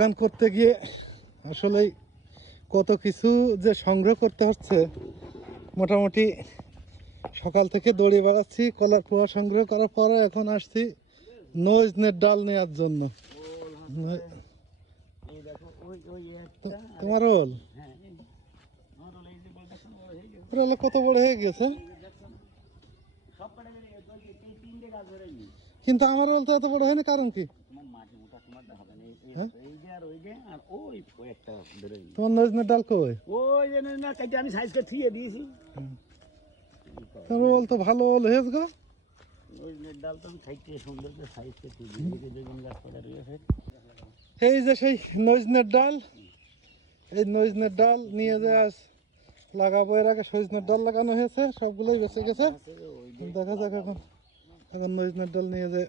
গান করতে গিয়ে আসলে কত কিছু যে সংগ্রহ করতে হচ্ছে। মোটামুটি সকাল থেকে দৌড়ে বেড়াচ্ছি, কলার খোয়া সংগ্রহ করার পরে এখন আসছি নজনের ডাল নেওয়ার জন্য। তোমার ওল কত বড় হয়ে গেছে, কিন্তু আমার ওল তো এত বড় হয়নি। কারণ কি? তোমার নজনের ডাল কই? আমি সাইজ করে থিয়ে দিয়েছি। তোমার ওল তো ভালো ওল হয়েছে গো। ডাল তো আমি খাইতে সুন্দর করে সাইজ করে বেগুন গাছ করা রয়েছে। এই যে সেই নজনের ডাল, এই নজনের ডাল নিয়ে যে আজ লাগাবো। এর আগে সজনের ডাল লাগানো হয়েছে, সবগুলোই বেঁচে গেছে। দেখা যাক এখন, এখন নজনের ডাল নিয়ে যে